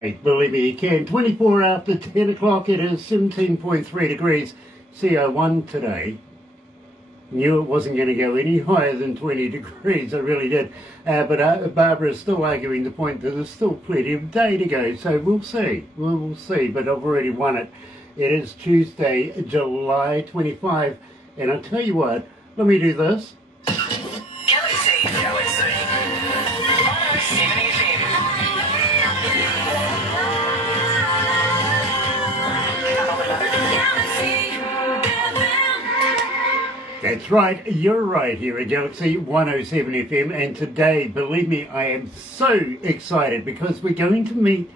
Believe me, you can. 24 after 10 o'clock, it is 17.3 degrees CO1 today. Knew it wasn't going to go any higher than 20 degrees, I really did. But Barbara is still arguing the point that there's still plenty of day to go, so we'll see. We'll see, but I've already won it. It is Tuesday, July 25, and I'll tell you what, let me do this. Galaxy 107FM. That's right, you're right here at Galaxy 107FM, and today, believe me, I am so excited because we're going to meet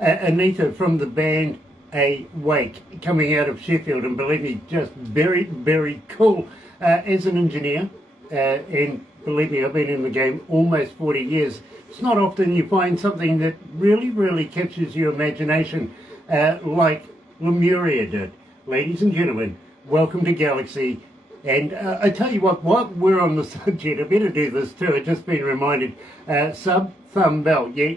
Anita from the band A.Wake, coming out of Sheffield, and believe me, just very, very cool. As an engineer, and believe me, I've been in the game almost 40 years. It's not often you find something that really, really captures your imagination like Lemuria did. Ladies and gentlemen, welcome to Galaxy. And I tell you what, while we're on the subject, I better do this too. I've just been reminded, sub-thumb bell, yeah,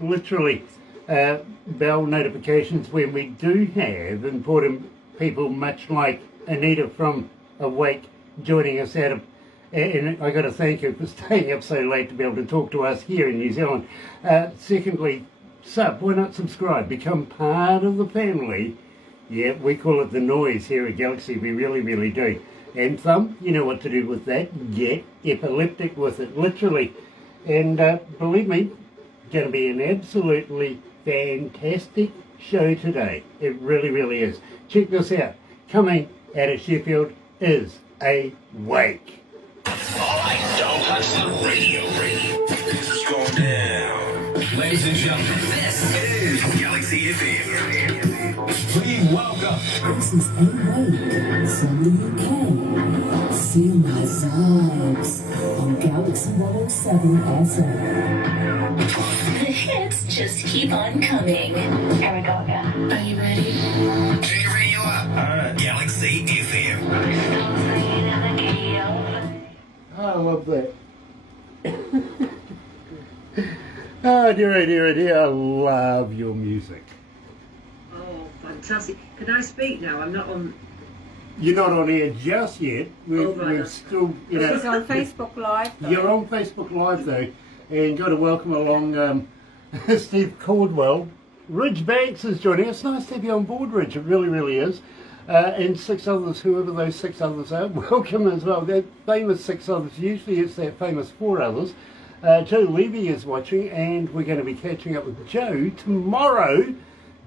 literally bell notifications when we do have important people, much like Anita from A.Wake, joining us out of, and I got to thank her for staying up so late to be able to talk to us here in New Zealand. Secondly, why not subscribe? Become part of the family. Yeah, we call it the noise here at Galaxy, we really, really do. And thumb, you know what to do with that. Get epileptic with it, literally. And believe me, going to be an absolutely fantastic show today. It really, really is. Check this out. Coming out of Sheffield is A.Wake. Alright, don't touch the radio. This is going down. Ladies and gentlemen, this is Galaxy FM. Please welcome. This is A.Wake, so you can feel my vibes on Galaxy 107FM. The hits just keep on coming. Here we go again. Are you ready? Turn your radio up. Galaxy FM. I love that. Oh, dear, I love your music. Oh, fantastic. Can I speak now? I'm not on... You're not on air just yet. We're still, you know... She's on Facebook Live. You're on Facebook Live, though, and got to welcome along Steve Caldwell. Ridge Banks is joining us. Nice to have you on board, Ridge. It really, really is. And 6 others, whoever those 6 others are, welcome as well. That famous 6 others, usually it's that famous 4 others. Joe Levy is watching, and we're going to be catching up with Joe tomorrow.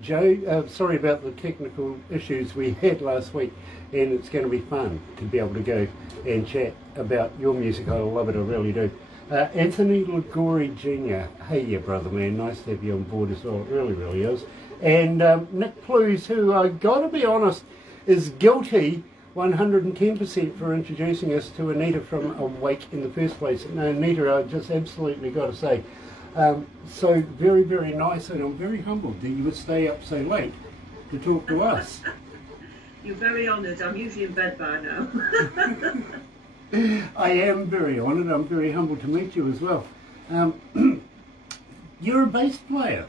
Joe, sorry about the technical issues we had last week, and it's going to be fun to be able to go and chat about your music. I love it, I really do. Anthony Ligori Jr., hey yeah brother man, nice to have you on board as well, it really, really is. And Nick Plews, who I got to be honest, is guilty 110% for introducing us to Anita from A.Wake in the first place. Now, Anita, I just absolutely got to say, so very, very nice, and I'm very humbled that you would stay up so late to talk to us. You're very honoured. I'm usually in bed by now. I am very honoured. I'm very humbled to meet you as well. You're a bass player.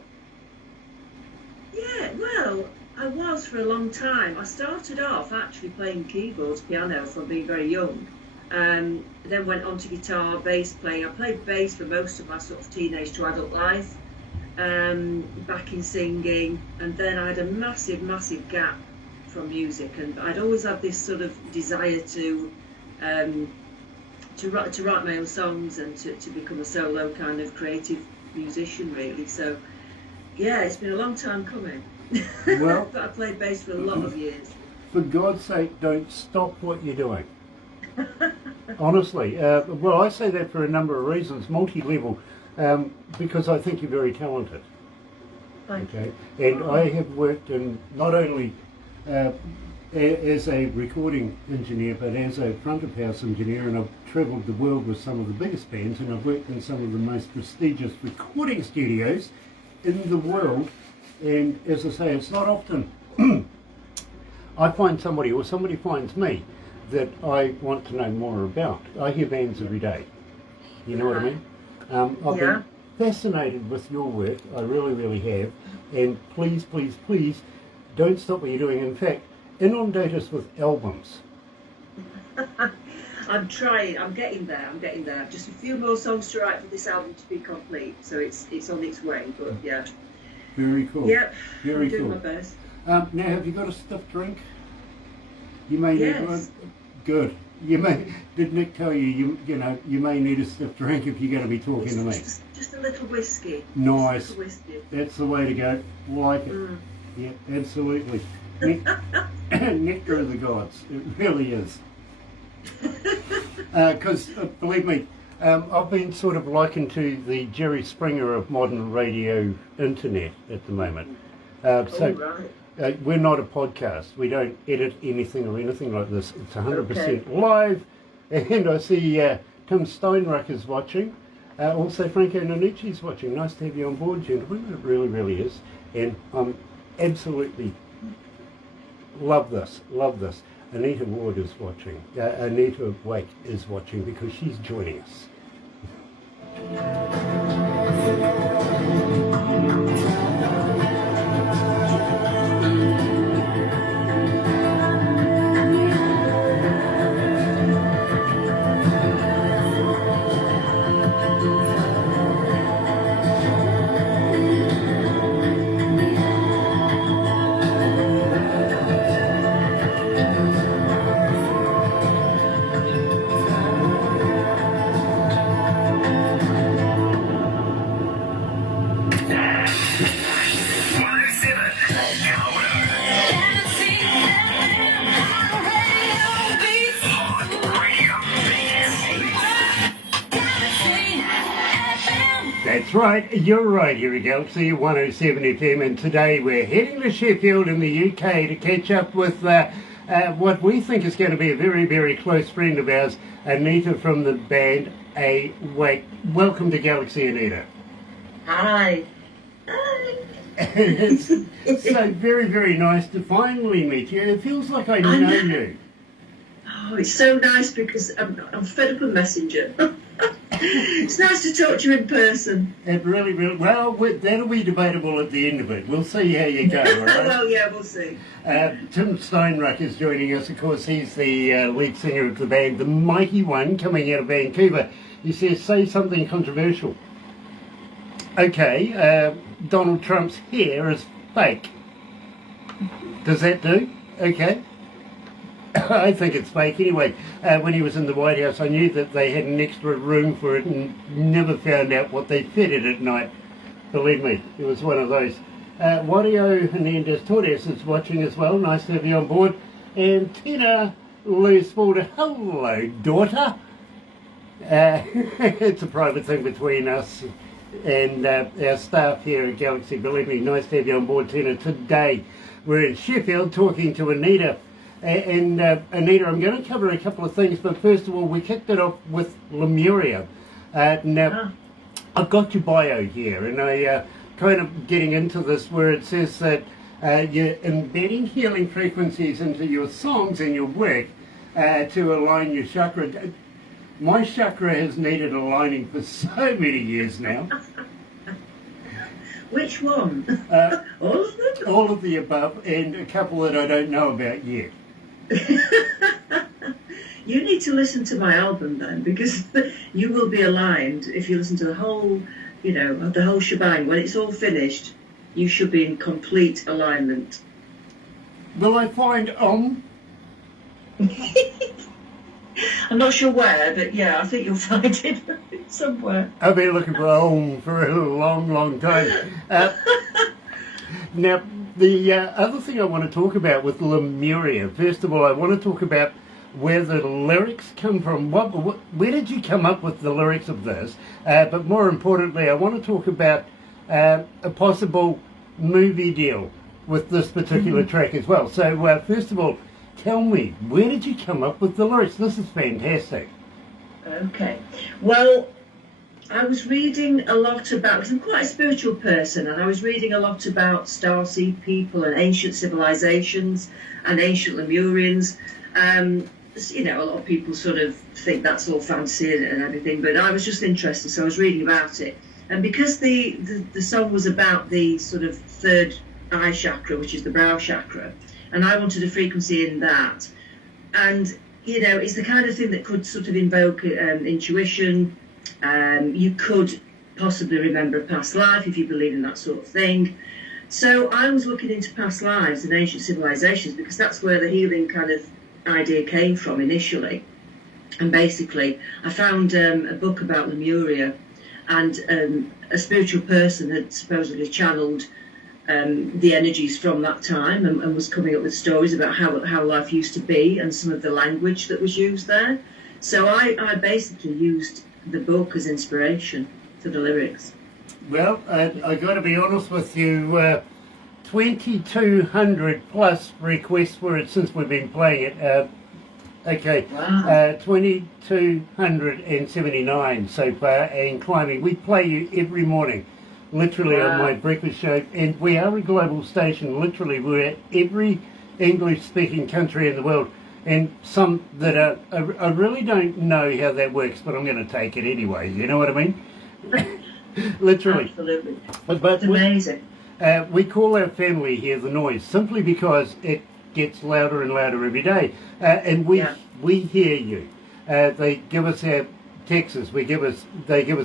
Yeah, well, I was for a long time. I started off actually playing keyboards, piano from being very young. Then went on to guitar, bass playing. I played bass for most of my sort of teenage to adult life, back in singing, and then I had a massive, massive gap from music, and I'd always had this sort of desire to write my own songs and to become a solo kind of creative musician, really. So yeah, it's been a long time coming. Well, but I played bass for a lot of years. For God's sake, don't stop what you're doing. Honestly, well, I say that for a number of reasons, multi-level, because I think you're very talented. Thank you. And I have worked in not only as a recording engineer, but as a front of house engineer, and I've travelled the world with some of the biggest bands, and I've worked in some of the most prestigious recording studios in the world. And as I say, it's not often I find somebody, or somebody finds me, that I want to know more about. I hear bands every day. You know what I mean? I've been fascinated with your work. I really, really have. And please, please, please, don't stop what you're doing. In fact, inundate us with albums. I'm trying. I'm getting there. Just a few more songs to write for this album to be complete. So it's on its way. But yeah. Very cool. Yep. Very I'm doing cool. my best. Now, have you got a stiff drink? You may Yes. need one. Good. You may. Did Nick tell you? You may need a stiff drink if you're going to be talking to me. Just a little whiskey. Nice. Just a little whiskey. That's the way to go. Like it. Mm. Yeah, absolutely. Nectar of the gods. It really is. Because believe me, I've been sort of likened to the Jerry Springer of modern radio internet at the moment. We're not a podcast. We don't edit anything or anything like this. It's 100% live. And I see Tim Steinruck is watching. Also Franco Nanici's watching. Nice to have you on board, gentlemen. It really, really is. And I'm absolutely love this. Anita Ward is watching. Anita A.Wake is watching because she's joining us. That's right, you're right here at Galaxy 107 FM, and today we're heading to Sheffield in the UK to catch up with what we think is going to be a very, very close friend of ours, Anita from the band A.Wake. Welcome to Galaxy, Anita. Hi. It's so very, very nice to finally meet you. It feels like I know you. Oh, it's so nice because I'm fed up with Messenger. It's nice to talk to you in person. It really, really, well, that'll be debatable at the end of it. We'll see how you go, all right? Well, yeah, we'll see. Tim Steinruck is joining us. Of course, he's the lead singer of the band, The Mighty One, coming out of Vancouver. He says, say something controversial. Okay, Donald Trump's hair is fake. Does that do? Okay. I think it's fake anyway. When he was in the White House, I knew that they had an extra room for it and never found out what they fitted at night. Believe me, it was one of those. Wario Hernandez Torres is watching as well. Nice to have you on board. And Tina Leespolder, hello, daughter. It's a private thing between us and our staff here at Galaxy. Believe me, nice to have you on board, Tina. Today we're in Sheffield talking to Anita. And Anita, I'm going to cover a couple of things, but first of all, we kicked it off with Lemuria. Now, I've got your bio here, and I kind of getting into this where it says that you're embedding healing frequencies into your songs and your work to align your chakra. My chakra has needed aligning for so many years now. Which one? All of them? All of the above, and a couple that I don't know about yet. You need to listen to my album then, because you will be aligned if you listen to the whole, the whole shebang. When it's all finished, you should be in complete alignment. Will I find I'm not sure where, but yeah, I think you'll find it somewhere. I've been looking for a home for a long, long time. Now, the other thing I want to talk about with Lemuria, first of all, I want to talk about where the lyrics come from. Where did you come up with the lyrics of this? But more importantly, I want to talk about a possible movie deal with this particular track as well. So, first of all, tell me, where did you come up with the lyrics? This is fantastic. Okay. Well, I was reading a lot about, because I'm quite a spiritual person, and I was reading a lot about starseed people and ancient civilizations and ancient Lemurians. A lot of people sort of think that's all fantasy and everything, but I was just interested, so I was reading about it. And because the song was about the sort of third eye chakra, which is the brow chakra, and I wanted a frequency in that, and you know, it's the kind of thing that could sort of invoke intuition. You could possibly remember a past life if you believe in that sort of thing. So I was looking into past lives and ancient civilizations because that's where the healing kind of idea came from initially. And basically, I found a book about Lemuria, and a spiritual person had supposedly channeled the energies from that time and was coming up with stories about how life used to be and some of the language that was used there. So I basically used the book as inspiration for the lyrics. Well, I got to be honest with you, 2,200 plus requests for it since we've been playing it. Okay, Wow. 2,279 so far and climbing. We play you every morning, literally on my breakfast show, and we are a global station. Literally, we're at every English-speaking country in the world, and some that I really don't know how that works, but I'm going to take it anyway. You know what I mean? Literally. Absolutely. But It's amazing. we call our family here the noise, simply because it gets louder and louder every day, and we hear you. They give us our texts, they give us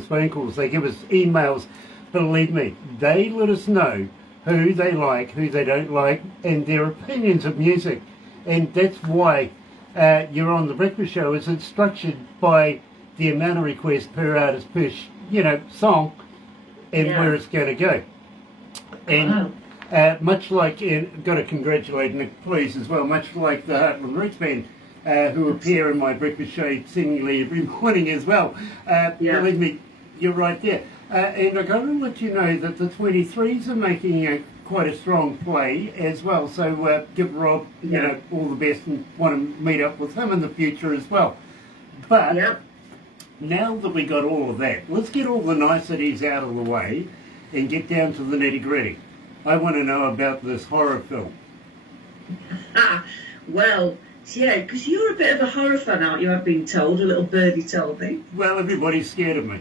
phone calls, they give us emails. Believe me, they let us know who they like, who they don't like, and their opinions of music. And that's why you're on the breakfast show. Is it's structured by the amount of requests per artist, per song, and where it's going to go. And much like, and got to congratulate Nick, please, as well, much like the Heartland Roots Band, who appear in my breakfast show seemingly every morning as well. Believe me, you're right there. And I got to let you know that the 23s are making quite a strong play as well. So give Rob, all the best, and want to meet up with him in the future as well. But now that we got all of that, let's get all the niceties out of the way and get down to the nitty-gritty. I want to know about this horror film. Well, yeah, because you're a bit of a horror fan, aren't you? I've been told. A little birdie told me. Well, everybody's scared of me.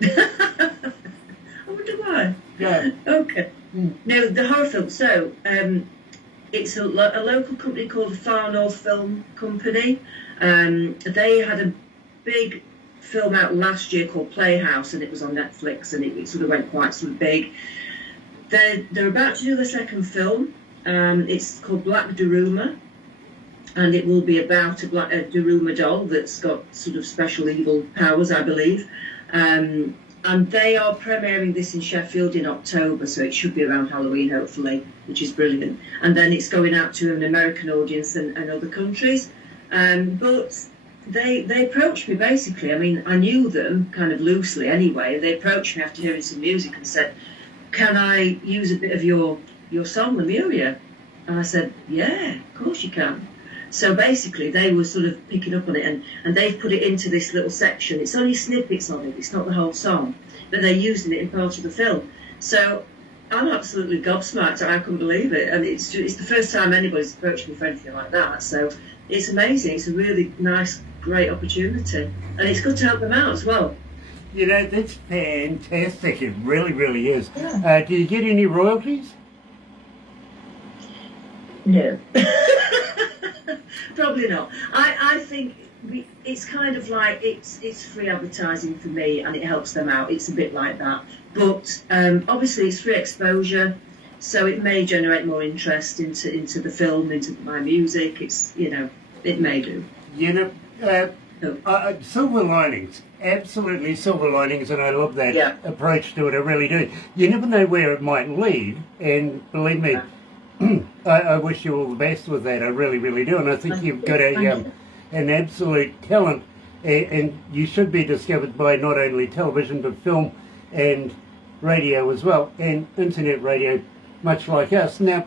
I wonder why. Yeah. Okay. No, the horror film. So, it's a local company called the Far North Film Company. They had a big film out last year called Playhouse, and it was on Netflix, and it sort of went quite sort of big. They're about to do the second film. It's called Black Daruma, and it will be about a Daruma doll that's got sort of special evil powers, I believe. And they are premiering this in Sheffield in October, so it should be around Halloween, hopefully, which is brilliant. And then it's going out to an American audience and other countries. But they approached me, basically. I mean, I knew them kind of loosely anyway. They approached me after hearing some music and said, can I use a bit of your song, Lemuria? And I said, yeah, of course you can. So basically, they were sort of picking up on it, and they've put it into this little section. It's only snippets of it, it's not the whole song, but they're using it in part of the film. So I'm absolutely gobsmacked. I couldn't believe it, and it's the first time anybody's approached me for anything like that. So it's amazing. It's a really nice, great opportunity, and it's good to help them out as well. You know, that's fantastic. It really, really is. Yeah. Do you get any royalties? No. Probably not. I think it's kind of like it's free advertising for me, and it helps them out. It's a bit like that. But obviously it's free exposure, so it may generate more interest into the film, into my music. It may do. Silver linings, absolutely silver linings, and I love that approach to it. I really do. You never know where it might lead, and believe me, I wish you all the best with that. I really, really do, and I think you've got an absolute talent, and you should be discovered by not only television but film and radio as well, and internet radio, much like us. Now,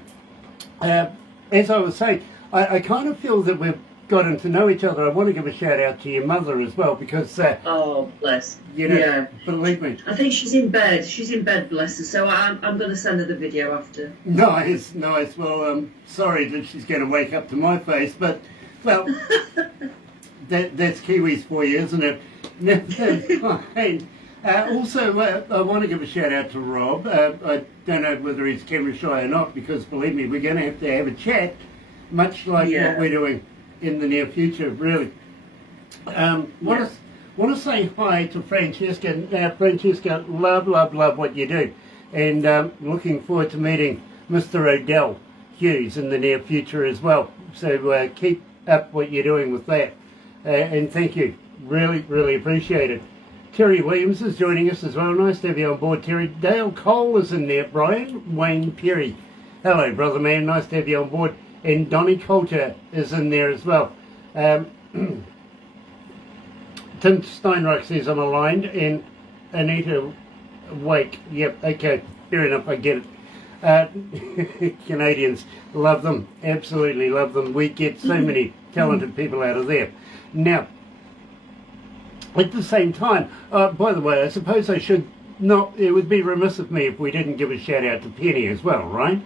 as I was saying, I kind of feel that we've gotten to know each other. I want to give a shout out to your mother as well, because oh, bless. Believe me, I think she's in bed. Bless her. So I'm going to send her the video after. Nice. Well, I'm sorry that she's going to wake up to my face, but well, that's Kiwis for you, isn't it? Now, Also, I want to give a shout out to Rob. I don't know whether he's camera shy or not, because believe me, we're going to have a chat, much like what we're doing in the near future, really. Want to say hi to Francesca. Now, Francesca, love what you do, and looking forward to meeting Mr. Odell Hughes in the near future as well. So keep up what you're doing with that, and thank you. Really appreciate it. Terry Williams is joining us as well. Nice to have you on board, Terry. Dale Cole is in there. Brian Wayne Perry. Hello, brother man. Nice to have you on board. And Donnie Coulter is in there as well. Tim Steinreich says I'm aligned. And Anita Wake. Yep, okay. Fair enough, I get it. Canadians, love them. Absolutely love them. We get so many talented people out of there. Now, at the same time, by the way, I suppose I should not, it would be remiss of me if we didn't give a shout out to Penny as well, right?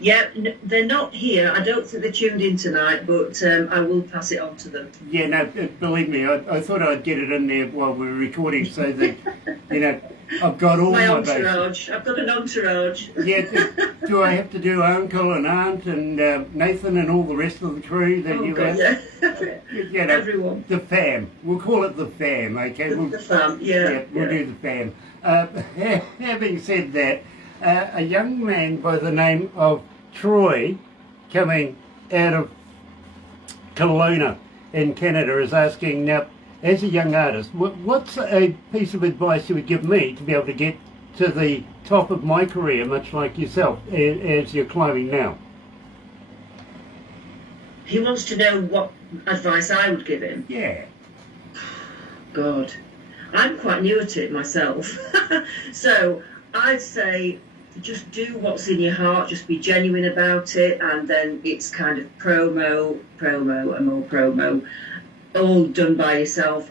Yeah, they're not here. I don't think they're tuned in tonight, but I will pass it on to them. Yeah, no, believe me, I thought I'd get it in there while we were recording so that, you know, I've got all my entourage. I've got an entourage. Yeah, do I have to do uncle and aunt and Nathan and all the rest of the crew that you have? Yeah. You know, everyone. The fam. We'll call it the fam, okay? The fam, yeah. We'll do the fam. Having said that, a young man by the name of Troy, coming out of Kelowna in Canada, is asking, now, as a young artist, what's a piece of advice you would give me to be able to get to the top of my career, much like yourself, as you're climbing now? He wants to know what advice I would give him. Yeah. God, I'm quite new at it myself. So I'd say just do what's in your heart, just be genuine about it, and then it's kind of promo, and more promo, all done by yourself.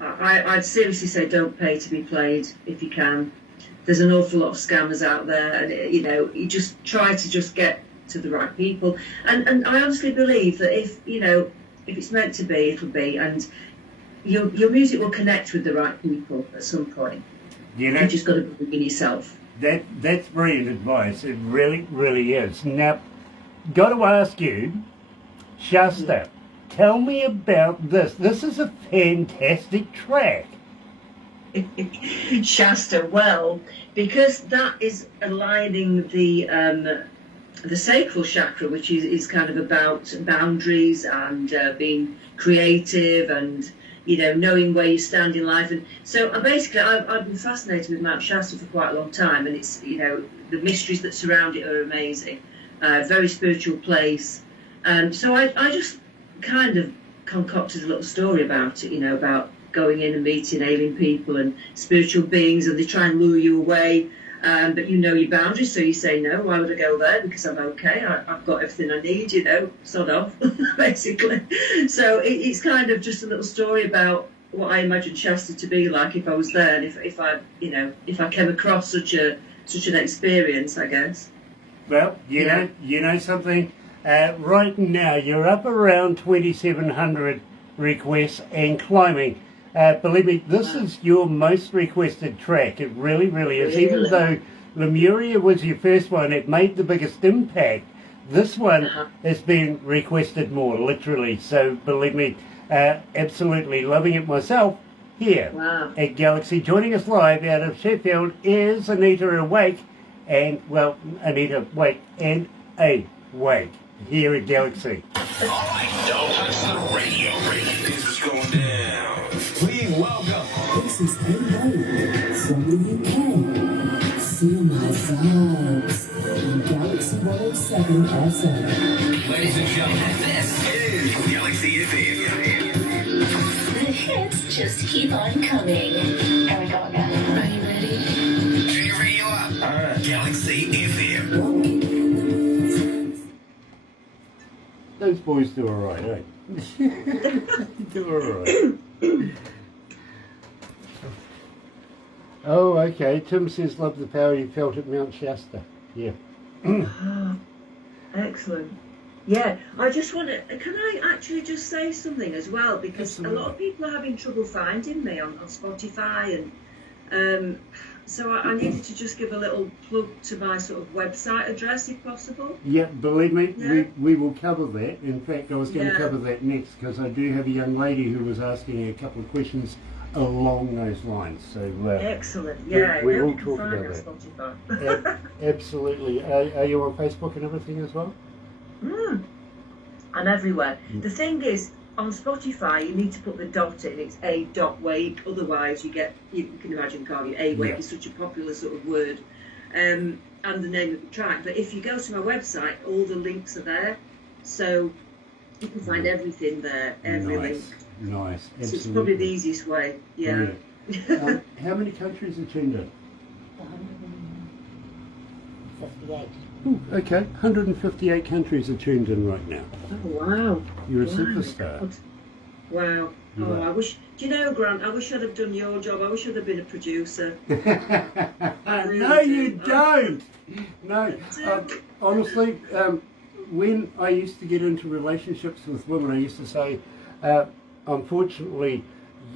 I'd seriously say don't pay to be played if you can. There's an awful lot of scammers out there, and you just try to just get to the right people. And I honestly believe that if it's meant to be, it'll be, and your music will connect with the right people at some point. You just got to believe in yourself. That's brilliant advice. It really is. Now, got to ask you, Shasta, tell me about this. This is a fantastic track. Shasta, well, because that is aligning the sacral chakra, which is kind of about boundaries and being creative and knowing where you stand in life. And so basically I've been fascinated with Mount Shasta for quite a long time, and it's the mysteries that surround it are amazing. Very spiritual place. So I just kind of concocted a little story about it, about going in and meeting alien people and spiritual beings, and they try and lure you away. But you know your boundaries, so you say, no, why would I go there? Because I'm okay, I've got everything I need, sod off, basically. So it's kind of just a little story about what I imagine Shasta to be like if I was there, and if I came across such an experience, I guess. Well, you know something, right now you're up around 2,700 requests and climbing. Believe me, this is your most requested track. It really is. Really? Even though Lemuria was your first one, it made the biggest impact. This one has been requested more, literally. So believe me, absolutely loving it myself here at Galaxy. Joining us live out of Sheffield is Anita A.Wake and A.Wake here at Galaxy. All right, don't touch the radio. This is going down. Please welcome. This is A.Wake from the UK. Feel my vibes on Galaxy107FM. Ladies and gentlemen, this is Galaxy FM. The hits just keep on coming. Here we go again. Are you ready? Turn your radio up. Galaxy FM. Those boys do alright, eh? Do alright. Oh, okay. Tim says, love the power you felt at Mount Shasta. Yeah. Excellent. Yeah, I just want to. Can I actually just say something as well? Because Absolutely. a lot of people are having trouble finding me on Spotify, and so I needed to just give a little plug to my sort of website address, if possible. Yeah, believe me, Yeah. we will cover that. In fact, I was going to Yeah. cover that next because I do have a young lady who was asking a couple of questions along those lines. So Excellent. Yeah, we now will you can talk find me about on that. Spotify. Absolutely. Are you on Facebook and everything as well? I'm everywhere. The thing is, on Spotify, you need to put the dot in. It's A.Wake. Otherwise, you can imagine, can't you? A.Wake Yeah. is such a popular sort of word, and the name of the track. But if you go to my website, all the links are there, so you can find everything there. Every link. Nice. So Absolutely. it's probably the easiest way. Yeah. Brilliant. How many countries are tuned in? 158. Ooh, okay, 158 countries are tuned in right now. Oh wow. You're a Wow, superstar. God. Wow. You Oh, are. I wish. Do you know, Grant? I wish I'd have done your job. I wish I'd have been a producer. really No, you do. don't. No, do. honestly, when I used to get into relationships with women, I used to say, unfortunately,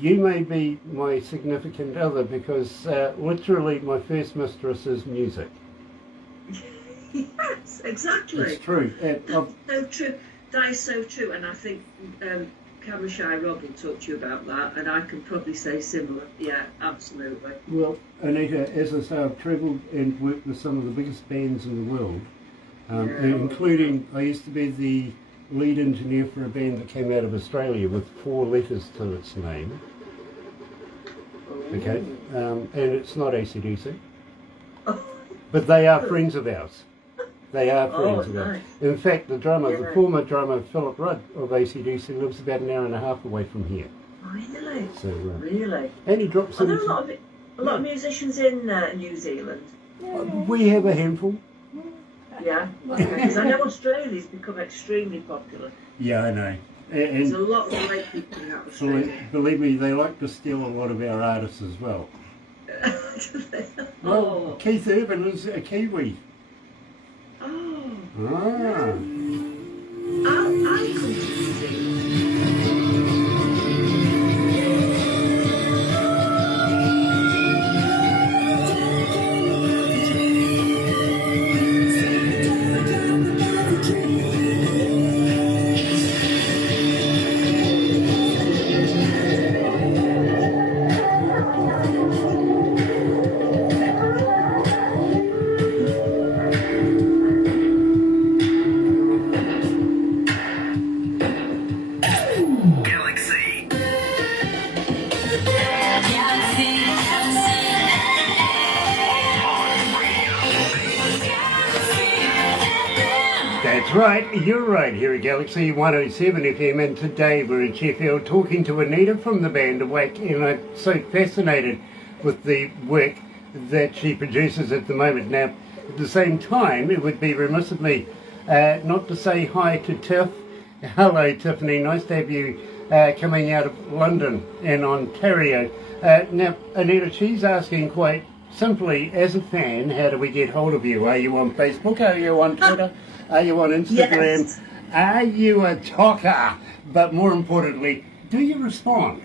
you may be my significant other because literally my first mistress is music. Yes, exactly. It's true. That's so true. That is so true, and I think Camera Shy Rob will talk to you about that, and I can probably say similar. Yeah, absolutely. Well, Anita, as I say, I've travelled and worked with some of the biggest bands in the world, including, I used to be the lead engineer for a band that came out of Australia with 4 letters to its name. Okay, and it's not AC/DC, but they are friends of ours. They are friends of ours. nice. In fact, the drummer, the Yeah. former drummer, Philip Rudd of AC/DC, lives about an hour and a half away from here. Really? So, Really? and he drops Are in. there a lot of musicians in New Zealand? We have a handful. Yeah, because I know Australia's become extremely popular. Yeah, I know. There's a And lot of great people in Australia. believe me, they like to steal a lot of our artists as well. Well, Oh. Keith Urban is a Kiwi. Oh. Ah. I come to New Zealand. Galaxy. That's right, you're right here at Galaxy 107 FM, and today we're in Sheffield talking to Anita from the band A.Wake, and I'm so fascinated with the work that she produces at the moment. Now, at the same time, it would be remiss of me not to say hi to Tiff. Hello, Tiffany, nice to have you coming out of London and Ontario. Now, Anita, she's asking quite simply, as a fan, how do we get hold of you? Are you on Facebook? Are you on Twitter? Are you on Instagram? Yes. Are you a talker? But more importantly, do you respond?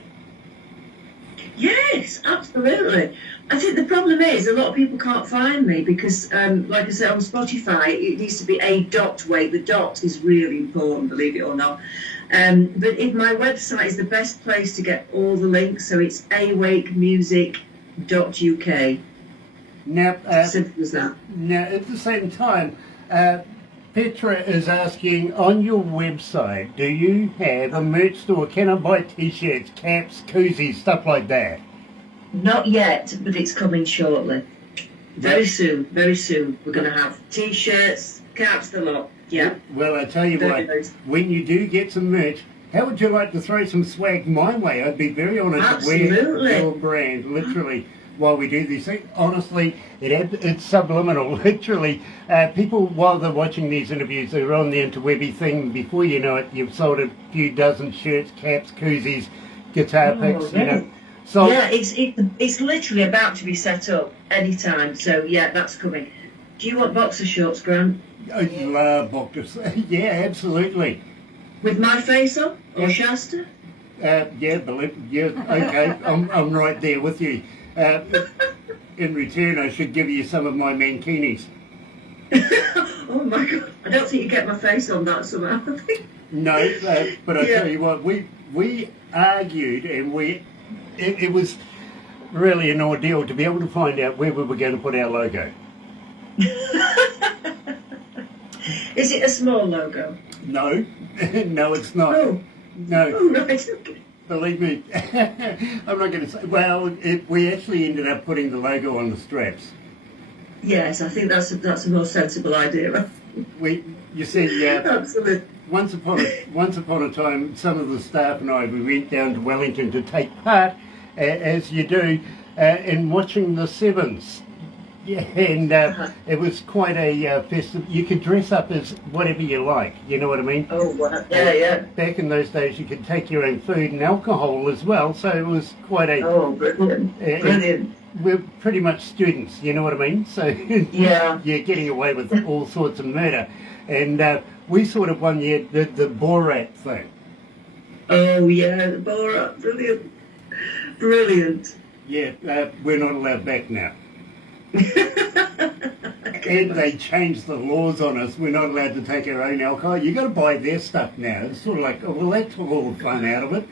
Yes, absolutely. I think the problem is a lot of people can't find me because, like I said, on Spotify, it needs to be A.Wake. The dot is really important, believe it or not. But if my website is the best place to get all the links, so it's awakemusic.uk. Now, Simple as that. now at the same time, Petra is asking, on your website, do you have a merch store? Can I buy t-shirts, caps, koozies, stuff like that? Not yet, but it's coming shortly. Very soon, very soon. We're going to have T-shirts, caps, the lot. Yeah. Well, I tell you Very what, nice. when you do get some merch, how would you like to throw some swag my way? I'd be very honoured to wear Absolutely. your brand, literally, while we do these things. Honestly, it's subliminal, literally. People, while they're watching these interviews, they're on the interwebby thing. Before you know it, you've sold a few dozen shirts, caps, koozies, guitar picks, you know. So, Yeah, it's literally about to be set up anytime. So yeah, that's coming. Do you want boxer shorts, Grant? I love boxers. Yeah, absolutely. With my face on? Or Shasta? Yeah, okay, I'm right there with you. In return, I should give you some of my mankinis. Oh my God. I don't think you get my face on that somehow. No, but I tell you what, we argued, and it was really an ordeal to be able to find out where we were going to put our logo. Is it a small logo? No, no, it's not. Oh. No. Oh, right. Okay. Believe me, I'm not going to say. Well, we actually ended up putting the logo on the straps. Yes, I think that's a more sensible idea. You see, Absolutely. once upon a time, some of the staff and we went down to Wellington to take part, as you do, in watching the Sevens. Yeah, and it was quite a festive. You could dress up as whatever you like. You know what I mean? Oh, wow. Yeah. Back in those days, you could take your own food and alcohol as well. So it was quite a. Oh, brilliant! Brilliant. We're pretty much students. You know what I mean? So Yeah. you're getting away with all sorts of murder, and we sort of one year did the Borat thing. Oh yeah, the Borat, brilliant, brilliant. Yeah, we're not allowed back now. And they changed the laws on us. We're not allowed to take our own alcohol. You got to buy their stuff now. It's sort of like, oh, well, that took all the fun out of it.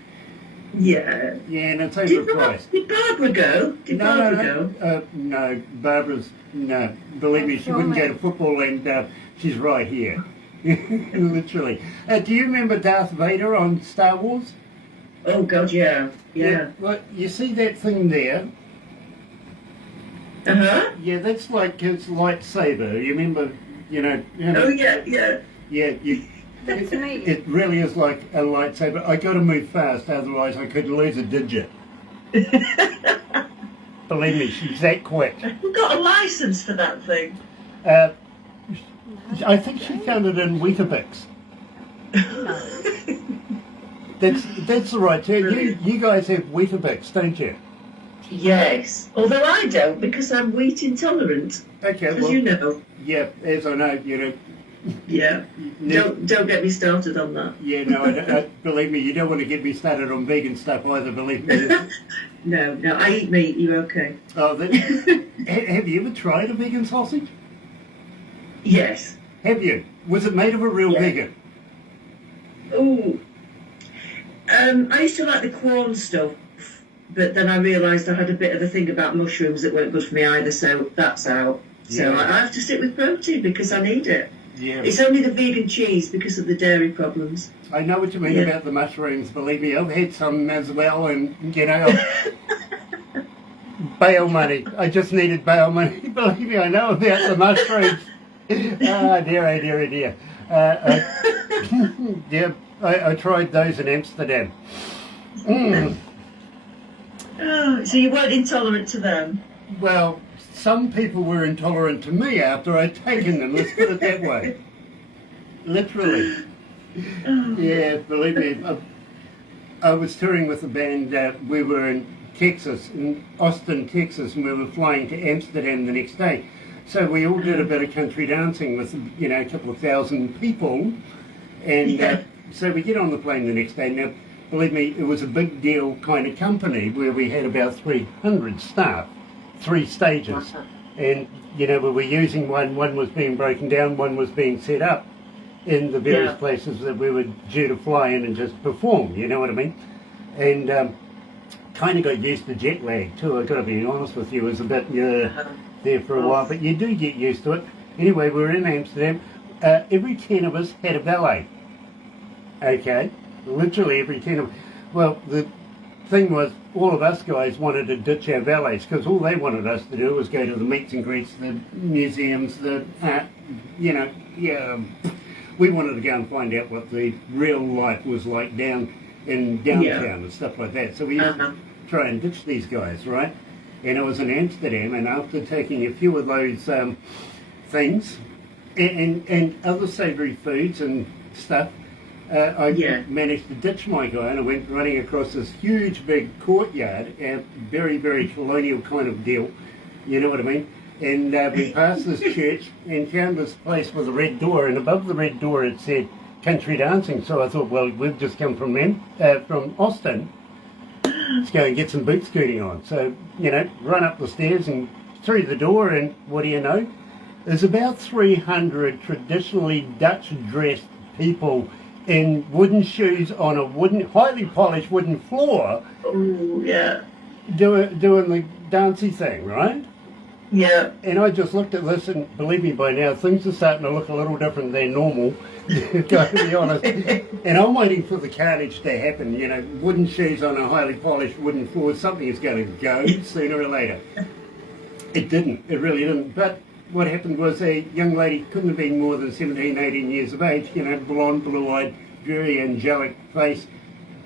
Yeah. Yeah, and it's overpriced. Did Barbara go? Did Barbara go? No, Barbara's, no. Believe me, she wouldn't go to football, and she's right here. Literally. Do you remember Darth Vader on Star Wars? Oh, God, yeah. Yeah. Well, you see that thing there? Uh-huh. Yeah, that's like his lightsaber. You remember, Oh, yeah. Yeah, it really is like a lightsaber. I got to move fast, otherwise I could lose a digit. Believe me, she's that quick. You got a license for that thing? I think she found it in Weetabix. That's the right term. You guys have Weetabix, don't you? Yes. Although I don't, because I'm wheat intolerant. Okay, As well, you know. Yeah, as I know, Yeah. Don't get me started on that. Yeah, no, I believe me, you don't want to get me started on vegan stuff either, believe me. No, I eat meat, you're okay. Oh, have you ever tried a vegan sausage? Yes. Have you? Was it made of a real vegan? Oh. I used to like the corn stuff, but then I realised I had a bit of a thing about mushrooms that weren't good for me either, so that's out. So Yeah. I have to stick with protein because I need it. Yeah. It's only the vegan cheese because of the dairy problems. I know what you mean about the mushrooms, believe me. I've had some as well, and, bail money. I just needed bail money. Believe me, I know about the mushrooms. Oh, dear. Yeah, I tried those in Amsterdam. Mm. Oh, so you weren't intolerant to them? Well, some people were intolerant to me after I'd taken them, let's put it that way. Literally. Yeah, believe me, I was touring with a band. We were in Texas, in Austin, Texas, and we were flying to Amsterdam the next day. So we all did a bit of country dancing with, a couple of thousand people. And so we get on the plane the next day. Now, believe me, it was a big deal kind of company where we had about 300 staff, 3 stages. And, we were using one was being broken down, one was being set up in the various places that we were due to fly in and just perform, you know what I mean? And kind of got used to jet lag too, I've got to be honest with you. It was a bit there for a while, but you do get used to it. Anyway, we were in Amsterdam. Every 10 of us had a valet. Okay? Literally every 10 of us. Well, the thing was, all of us guys wanted to ditch our valets because all they wanted us to do was go to the meets and greets, the museums, we wanted to go and find out what the real life was like down in downtown and stuff like that. So we used to try and ditch these guys, right? And I was in Amsterdam, and after taking a few of those things and other savoury foods and stuff, I managed to ditch my guy, and I went running across this huge big courtyard, a very, very colonial kind of deal, you know what I mean? And we passed this church and found this place with a red door, and above the red door it said country dancing. So I thought, well, we've just come from Austin. Let's go and get some boot scooting on. So, you know, run up the stairs and through the door, and what do you know? There's about 300 traditionally Dutch dressed people in wooden shoes on a highly polished wooden floor. Oh, yeah. Doing the dancey thing, right? Yeah. And I just looked at this, and believe me, by now things are starting to look a little different than normal, got to be honest. And I'm waiting for the carnage to happen. You know, wooden shoes on a highly polished wooden floor, something is going to go sooner or later. It didn't, it really didn't. But what happened was a young lady, couldn't have been more than 17, 18 years of age, you know, blonde, blue-eyed, very angelic face,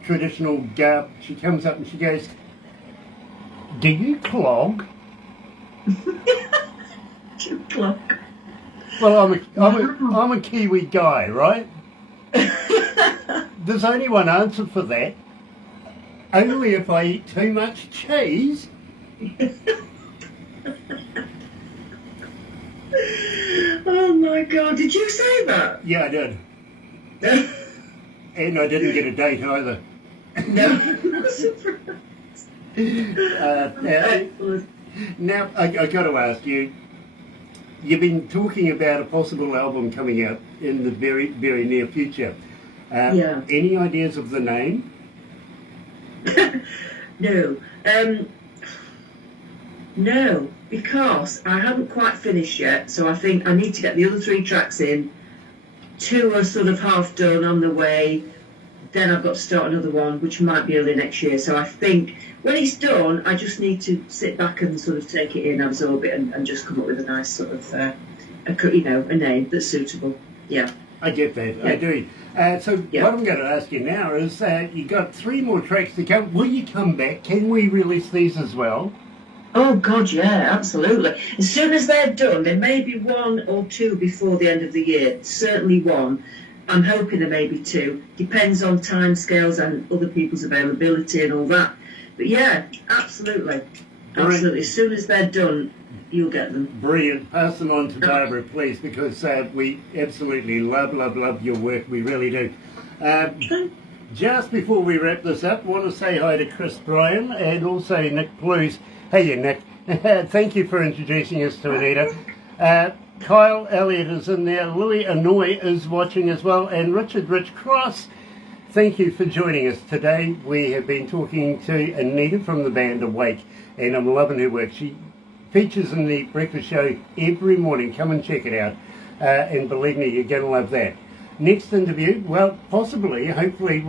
traditional garb. She comes up and she goes, "Do you clog?" Clock. Well, I'm a Kiwi guy, right? There's only one answer for that. Only if I eat too much cheese. Oh my God, did you say that? Yeah, I did. And I didn't get a date either. No. Now, I got to ask you, you've been talking about a possible album coming out in the very, very near future. Yeah. Any ideas of the name? No. No, because I haven't quite finished yet, so I think I need to get the other 3 tracks in. 2 are sort of half done on the way. Then I've got to start another one, which might be early next year. So I think when it's done, I just need to sit back and sort of take it in, absorb it, and just come up with a nice sort of, a name that's suitable. Yeah. I get that, Yeah. I do. So what I'm going to ask you now is, you got 3 more tracks to come. Will you come back? Can we release these as well? Oh God, yeah, absolutely. As soon as they're done, there may be 1 or 2 before the end of the year. Certainly 1. I'm hoping there may be 2. Depends on timescales and other people's availability and all that. But yeah, absolutely. Absolutely. As soon as they're done, you'll get them. Brilliant. Pass them on to Barbara, please, because we absolutely love your work. We really do. Just before we wrap this up, I want to say hi to Chris Bryan and also Nick Blues. Hey, Nick. Thank you for introducing us to Anita. Kyle Elliott is in there. Louis Anoy is watching as well. And Richard Rich Cross, thank you for joining us today. We have been talking to Anita from the band A.Wake, and I'm loving her work. She features in the breakfast show every morning. Come and check it out. And believe me, you're going to love that. Next interview, well, possibly, hopefully,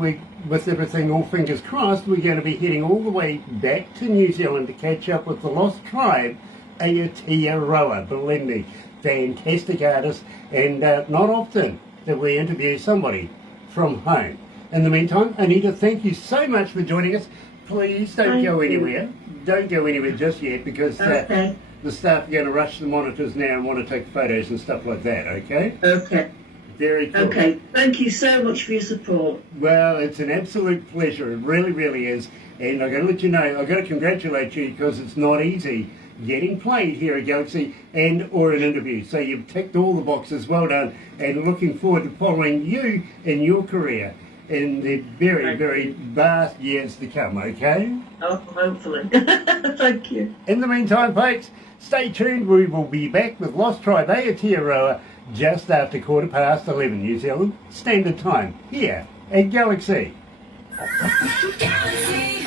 with everything all fingers crossed, we're going to be heading all the way back to New Zealand to catch up with the Lost Tribe, Aotearoa. Believe me, fantastic artist, and not often that we interview somebody from home. In the meantime, Anita, thank you so much for joining us. Please don't go anywhere. Don't go anywhere just yet, because the staff are going to rush the monitors now and want to take photos and stuff like that, okay? Okay. Very cool. Okay, thank you so much for your support. Well, it's an absolute pleasure. It really, really is. And I've got to let you know, I've got to congratulate you, because it's not easy getting played here at Galaxy or an interview. So you've ticked all the boxes. Well done. And looking forward to following you in your career in the very, very vast years to come, okay? Oh, hopefully. Thank you. In the meantime, folks, stay tuned. We will be back with Lost Tribe Aotearoa just after 11:15 New Zealand Standard Time here at Galaxy. Galaxy.